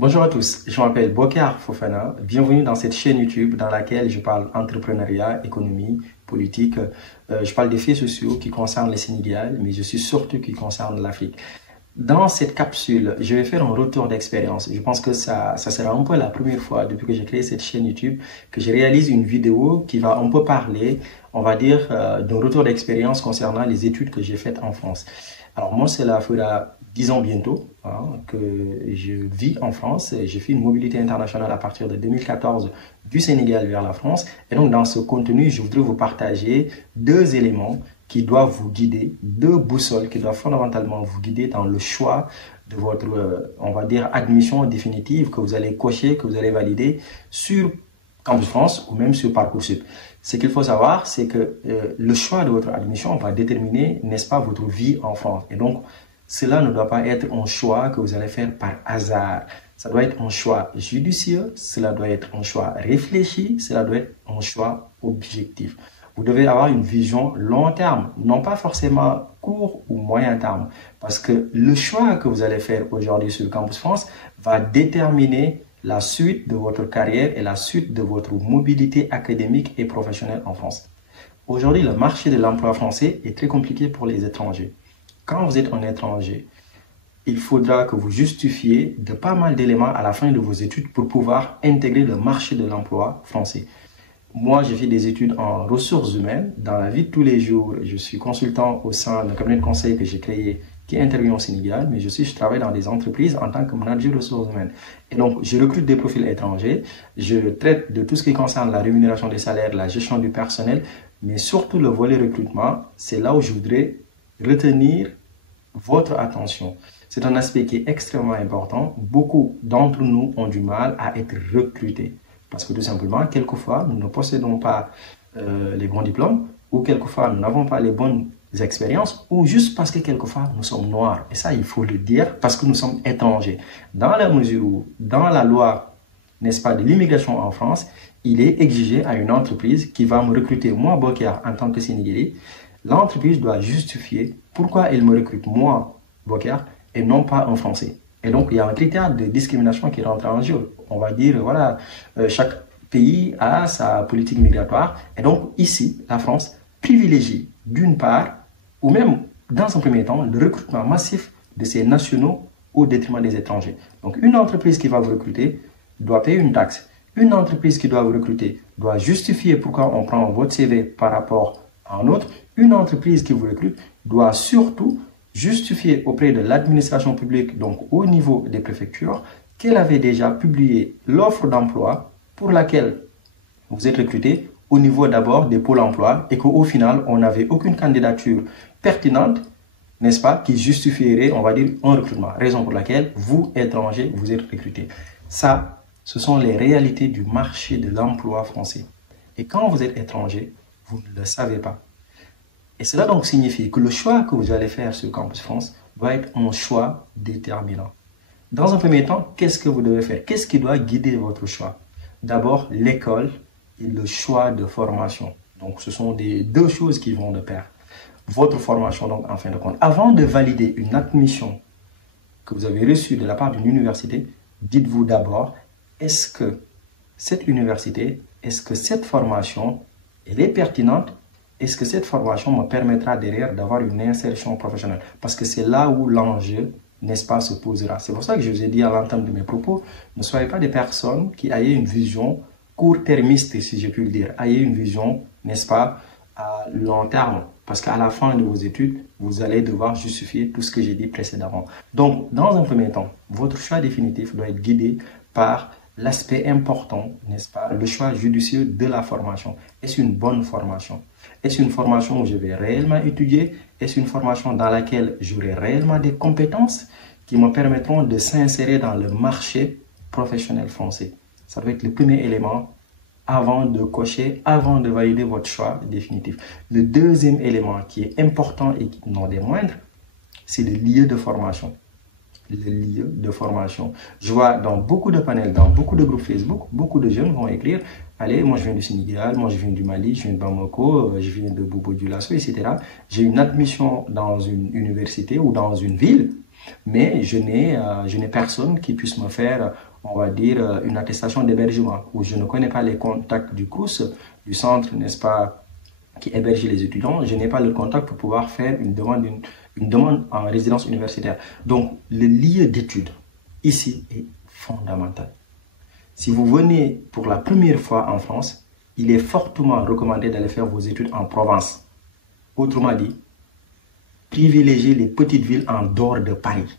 Bonjour à tous, je m'appelle Bokar Fofana. Bienvenue dans cette chaîne YouTube dans laquelle je parle entrepreneuriat, économie, politique. Je parle des faits sociaux qui concernent le Sénégal, mais je suis surtout qui concerne l'Afrique. Dans cette capsule, je vais faire un retour d'expérience. Je pense que ça sera un peu la première fois depuis que j'ai créé cette chaîne YouTube que je réalise une vidéo qui va un peu parler, on va dire, d'un retour d'expérience concernant les études que j'ai faites en France. Alors moi, cela fera 10 ans bientôt que je vis en France. J'ai fait une mobilité internationale à partir de 2014 du Sénégal vers la France. Et donc dans ce contenu, je voudrais vous partager deux éléments qui doivent vous guider, deux boussoles qui doivent fondamentalement vous guider dans le choix de votre, on va dire, admission définitive que vous allez cocher, que vous allez valider sur Campus France ou même sur Parcoursup. Ce qu'il faut savoir, c'est que le choix de votre admission va déterminer, n'est-ce pas, votre vie en France. Et donc, cela ne doit pas être un choix que vous allez faire par hasard. Ça doit être un choix judicieux, cela doit être un choix réfléchi, cela doit être un choix objectif. Vous devez avoir une vision long terme, non pas forcément court ou moyen terme. Parce que le choix que vous allez faire aujourd'hui sur le Campus France va déterminer la suite de votre carrière et la suite de votre mobilité académique et professionnelle en France. Aujourd'hui, le marché de l'emploi français est très compliqué pour les étrangers. Quand vous êtes un étranger, il faudra que vous justifiez de pas mal d'éléments à la fin de vos études pour pouvoir intégrer le marché de l'emploi français. Moi, j'ai fait des études en ressources humaines. Dans la vie de tous les jours, je suis consultant au sein d'un cabinet de conseil que j'ai créé qui intervient au Sénégal, mais je travaille dans des entreprises en tant que manager ressources humaines. Et donc, je recrute des profils étrangers, je traite de tout ce qui concerne la rémunération des salaires, la gestion du personnel, mais surtout le volet recrutement, c'est là où je voudrais retenir votre attention. C'est un aspect qui est extrêmement important. Beaucoup d'entre nous ont du mal à être recrutés. Parce que tout simplement, quelquefois, nous ne possédons pas les bons diplômes, ou quelquefois, nous n'avons pas les bonnes expériences, ou juste parce que quelquefois, nous sommes noirs. Et ça, il faut le dire, parce que nous sommes étrangers. Dans la mesure où, dans la loi, n'est-ce pas, de l'immigration en France, il est exigé à une entreprise qui va me recruter, moi, Bokar, en tant que Sénégalais. L'entreprise doit justifier pourquoi elle me recrute, moi, Bokar, et non pas un Français. Et donc, il y a un critère de discrimination qui rentre en jeu. On va dire, voilà, chaque pays a sa politique migratoire. Et donc, ici, la France privilégie, d'une part, ou même, dans un premier temps, le recrutement massif de ses nationaux au détriment des étrangers. Donc, une entreprise qui va vous recruter doit payer une taxe. Une entreprise qui doit vous recruter doit justifier pourquoi on prend votre CV par rapport à un autre. Une entreprise qui vous recrute doit surtout justifier auprès de l'administration publique, donc au niveau des préfectures, qu'elle avait déjà publié l'offre d'emploi pour laquelle vous êtes recruté au niveau d'abord des pôles emploi et qu'au final, on n'avait aucune candidature pertinente, n'est-ce pas, qui justifierait, on va dire, un recrutement. Raison pour laquelle vous, étrangers, vous êtes recruté. Ça, ce sont les réalités du marché de l'emploi français. Et quand vous êtes étranger, vous ne le savez pas. Et cela donc signifie que le choix que vous allez faire sur Campus France va être un choix déterminant. Dans un premier temps, qu'est-ce que vous devez faire? Qu'est-ce qui doit guider votre choix? D'abord, l'école et le choix de formation. Donc, ce sont deux choses qui vont de pair. Votre formation, donc, en fin de compte. Avant de valider une admission que vous avez reçue de la part d'une université, dites-vous d'abord, est-ce que cette université, est-ce que cette formation, elle est pertinente? Est-ce que cette formation me permettra derrière d'avoir une insertion professionnelle? Parce que c'est là où l'enjeu, n'est-ce pas, se posera. C'est pour ça que je vous ai dit à l'entame de mes propos, ne soyez pas des personnes qui aient une vision court-termiste, si je puis le dire. Ayez une vision, n'est-ce pas, à long terme. Parce qu'à la fin de vos études, vous allez devoir justifier tout ce que j'ai dit précédemment. Donc, dans un premier temps, votre choix définitif doit être guidé par l'aspect important, n'est-ce pas, le choix judicieux de la formation. Est-ce une bonne formation? Est-ce une formation où je vais réellement étudier? Est-ce une formation dans laquelle j'aurai réellement des compétences qui me permettront de s'insérer dans le marché professionnel français? Ça doit être le premier élément avant de cocher, avant de valider votre choix définitif. Le deuxième élément qui est important et qui non des moindres, c'est le lieu de formation. Le lieu de formation. Je vois dans beaucoup de panels, dans beaucoup de groupes Facebook, beaucoup de jeunes vont écrire « Allez, moi je viens du Sénégal, moi je viens du Mali, je viens de Bamako, je viens de Bobo Dioulasso, etc. J'ai une admission dans une université ou dans une ville, mais je n'ai personne qui puisse me faire on va dire, une attestation d'hébergement, où je ne connais pas les contacts du COUS, du centre, n'est-ce pas, qui héberge les étudiants, je n'ai pas le contact pour pouvoir faire une demande en résidence universitaire. Donc, le lieu d'études, ici, est fondamental. Si vous venez pour la première fois en France, il est fortement recommandé d'aller faire vos études en province. Autrement dit, privilégiez les petites villes en dehors de Paris.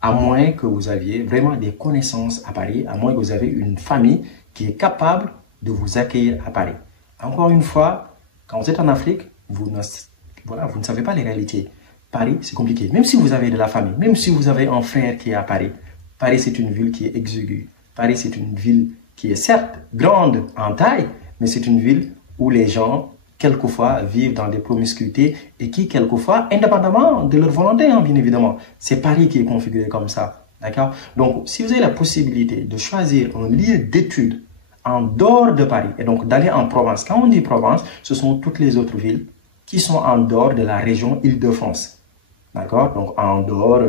À moins que vous aviez vraiment des connaissances à Paris, à moins que vous avez une famille qui est capable de vous accueillir à Paris. Encore une fois, quand vous êtes en Afrique, vous ne savez pas les réalités. Paris, c'est compliqué. Même si vous avez de la famille, même si vous avez un frère qui est à Paris, Paris, c'est une ville qui est exiguë. Paris, c'est une ville qui est certes grande en taille, mais c'est une ville où les gens, quelquefois, vivent dans des promiscuités et qui, quelquefois, indépendamment de leur volonté, hein, bien évidemment, c'est Paris qui est configuré comme ça. D'accord? Donc, si vous avez la possibilité de choisir un lieu d'études en dehors de Paris, et donc d'aller en province, quand on dit province, ce sont toutes les autres villes qui sont en dehors de la région Île-de-France. D'accord? Donc, en dehors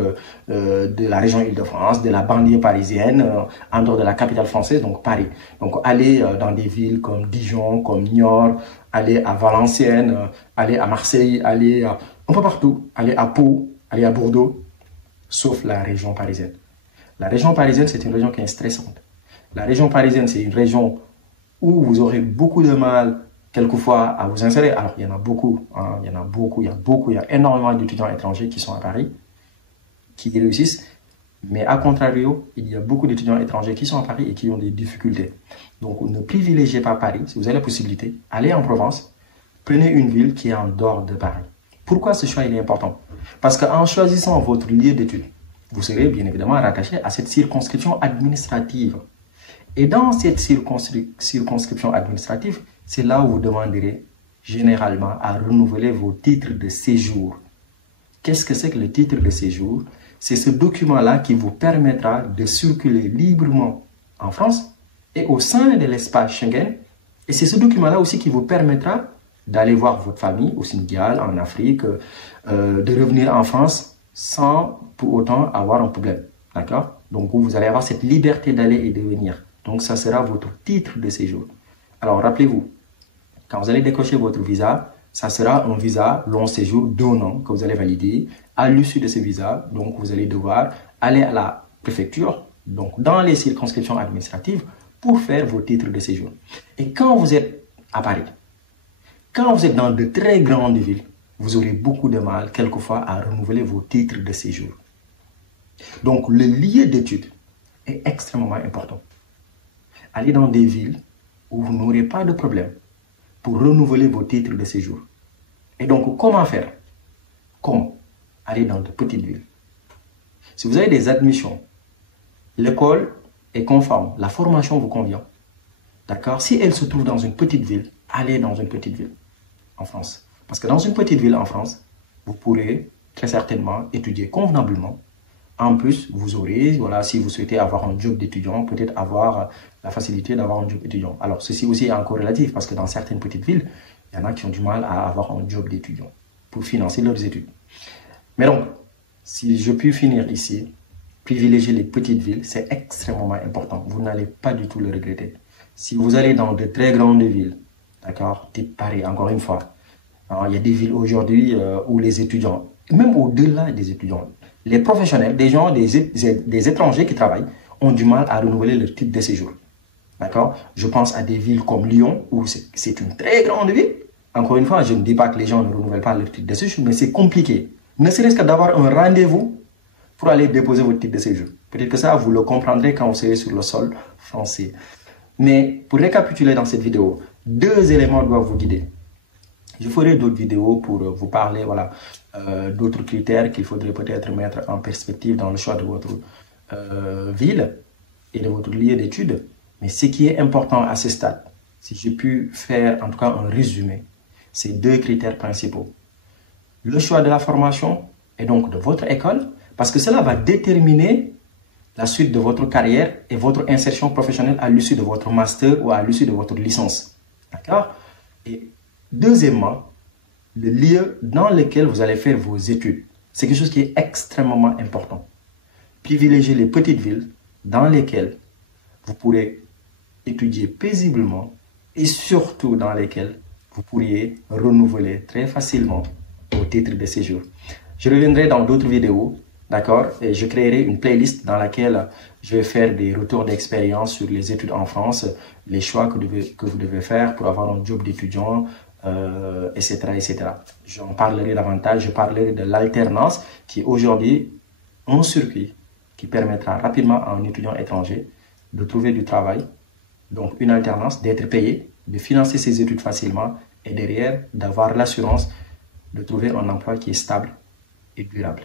de la région Île-de-France, de la banlieue parisienne, en dehors de la capitale française, donc Paris. Donc, aller dans des villes comme Dijon, comme Niort, aller à Valenciennes, aller à Marseille, aller un peu partout, aller à Pau, aller à Bordeaux, sauf la région parisienne. La région parisienne, c'est une région qui est stressante. La région parisienne, c'est une région où vous aurez beaucoup de mal quelquefois à vous insérer. Alors, il y en a beaucoup, hein, il y a énormément d'étudiants étrangers qui sont à Paris, qui réussissent. Mais à contrario, il y a beaucoup d'étudiants étrangers qui sont à Paris et qui ont des difficultés. Donc, ne privilégiez pas Paris. Si vous avez la possibilité, allez en Provence, prenez une ville qui est en dehors de Paris. Pourquoi ce choix il est important? Parce qu'en choisissant votre lieu d'études, vous serez bien évidemment rattaché à cette circonscription administrative. Et dans cette circonscription administrative, c'est là où vous demanderez généralement à renouveler vos titres de séjour. Qu'est-ce que c'est que le titre de séjour? C'est ce document-là qui vous permettra de circuler librement en France et au sein de l'espace Schengen. Et c'est ce document-là aussi qui vous permettra d'aller voir votre famille au Sénégal, en Afrique, de revenir en France sans pour autant avoir un problème. D'accord? Donc, vous allez avoir cette liberté d'aller et de venir. Donc, ça sera votre titre de séjour. Alors, rappelez-vous, quand vous allez décocher votre visa, ça sera un visa long séjour d'1 an que vous allez valider. À l'issue de ce visa, donc, vous allez devoir aller à la préfecture, donc dans les circonscriptions administratives, pour faire vos titres de séjour. Et quand vous êtes à Paris, quand vous êtes dans de très grandes villes, vous aurez beaucoup de mal, quelquefois, à renouveler vos titres de séjour. Donc, le lieu d'études est extrêmement important. Allez dans des villes où vous n'aurez pas de problème pour renouveler vos titres de séjour. Et donc, comment faire? Comment? Allez dans de petites villes. Si vous avez des admissions, l'école est conforme, la formation vous convient. D'accord? Si elle se trouve dans une petite ville, allez dans une petite ville en France. Parce que dans une petite ville en France, vous pourrez très certainement étudier convenablement. En plus, vous aurez, voilà, si vous souhaitez avoir un job d'étudiant, peut-être avoir la facilité d'avoir un job étudiant. Alors, ceci aussi est encore relatif parce que dans certaines petites villes, il y en a qui ont du mal à avoir un job d'étudiant pour financer leurs études. Mais donc, si je puis finir ici, privilégier les petites villes, c'est extrêmement important. Vous n'allez pas du tout le regretter. Si vous allez dans de très grandes villes, d'accord, type Paris, encore une fois, hein, il y a des villes aujourd'hui où les étudiants, même au-delà des étudiants, les professionnels, des gens, des étrangers qui travaillent, ont du mal à renouveler leur titre de séjour. D'accord? Je pense à des villes comme Lyon, où c'est une très grande ville. Encore une fois, je ne dis pas que les gens ne renouvellent pas leur titre de séjour, mais c'est compliqué. Ne serait-ce que d'avoir un rendez-vous pour aller déposer votre titre de séjour. Peut-être que ça, vous le comprendrez quand vous serez sur le sol français. Mais pour récapituler dans cette vidéo, 2 éléments doivent vous guider. Je ferai d'autres vidéos pour vous parler, voilà, d'autres critères qu'il faudrait peut-être mettre en perspective dans le choix de votre ville et de votre lieu d'études. Mais ce qui est important à ce stade, si j'ai pu faire en tout cas un résumé, c'est 2 critères principaux. Le choix de la formation et donc de votre école, parce que cela va déterminer la suite de votre carrière et votre insertion professionnelle à l'issue de votre master ou à l'issue de votre licence. D'accord? Et deuxièmement, le lieu dans lequel vous allez faire vos études. C'est quelque chose qui est extrêmement important. Privilégiez les petites villes dans lesquelles vous pourrez étudier paisiblement et surtout dans lesquelles vous pourriez renouveler très facilement vos titres de séjour. Je reviendrai dans d'autres vidéos, d'accord, et je créerai une playlist dans laquelle je vais faire des retours d'expérience sur les études en France, les choix que vous devez faire pour avoir un job d'étudiant, etc., etc. J'en parlerai davantage. Je parlerai de l'alternance qui est aujourd'hui un circuit qui permettra rapidement à un étudiant étranger de trouver du travail, donc une alternance, d'être payé, de financer ses études facilement et derrière d'avoir l'assurance de trouver un emploi qui est stable et durable.